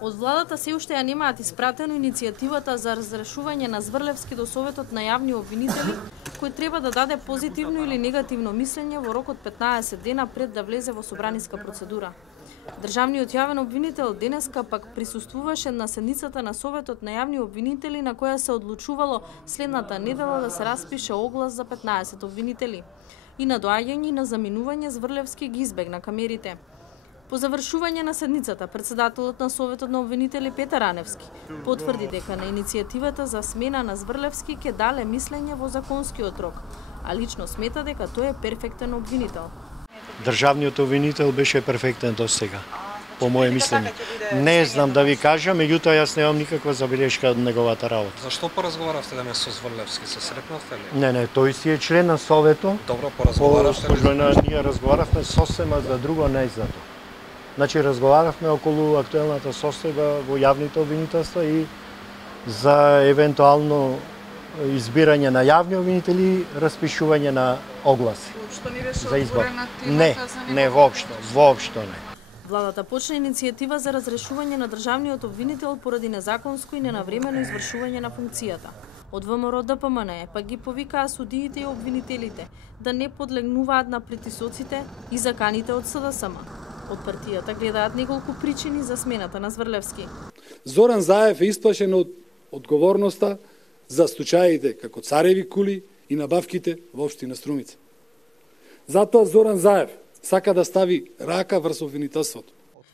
Од владата се уште ја немаат испратено иницијативата за разрешување на Зврлевски до Советот на јавни обвинители, кој треба да даде позитивно или негативно мислење во рок од 15 дена пред да влезе во собраниска процедура. Државниот јавен обвинител денеска пак присуствуваше на седницата на Советот на јавни обвинители на која се одлучувало следната недела да се распише оглас за 15 обвинители. И на доаѓање и на заминување Зврлевски ги избегна камерите. По завршување на седницата, председателот на Советот на обвинители Петар Аневски потврди дека на иницијативата за смена на Зврлевски ќе дале мислење во законскиот рок, а лично смета дека тој е перфектен обвинител. Државниот обвинител беше перфектен до сега, по моје мислење. Не знам да ви кажам, меѓутоа јас немам никаква забелешка од неговата работа. Зашто поразговаравте денес со Зврлевски? Се сретнавте ли? Не, тој си е член на Советот. Добро, поразговаравте ли? Ние разговаравме сосема за друго, не за тоа. Значи, разговаравме околу актуелната состојба во јавните обвинителства и за евентуално избирање на јавни обвинители, распишување на огласи. Што не беше за избор. отворена темата за него? Не, воопшто не. Владата почна иницијатива за разрешување на државниот обвинител поради незаконско и ненавремено извршување на функцијата. Од ВМРО ДПМН пак ги повикаа судиите и обвинителите да не подлегнуваат на притисоците и заканите од СДСМ. Од партијата гледаат неколку причини за смената на Зврлевски. Зоран Заев е исплашен од одговорноста за случаите како цареви кули и набавките во општина Струмица. Затоа Зоран Заев сака да стави рака врз обвинителството.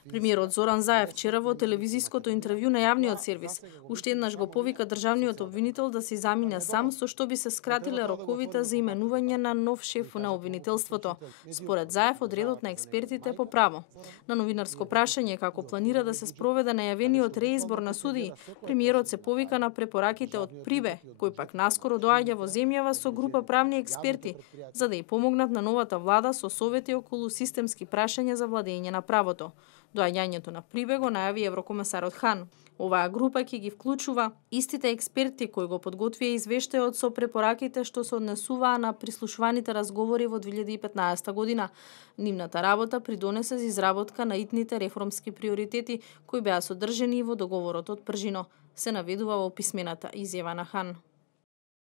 Премиерот Зоран Заев вчера во телевизиското интервју на јавниот сервис уште еднаш го повика државниот обвинител да се замине сам, со што би се скратиле роковите за именување на нов шеф на обвинителството. Според Заев, од редот на експертите по право. На новинарско прашање како планира да се спроведе најавениот реизбор на судии, премиерот се повика на препораките од Прибе, кој пак наскоро доаѓа во земјава со група правни експерти, за да ја помогнат на новата влада со совети околу системски прашања за владење на правото. Доаѓањето на Прибе го најави еврокомесарот Хан. Оваа група ќе ги вклучува истите експерти кои го подготвија извештајот со препораките што се однесуваа на прислушуваните разговори во 2015 година. Нивната работа придонесе за изработка на итните реформски приоритети кои беа содржани во договорот од Пржино, се наведува во писмената изјава на Хан.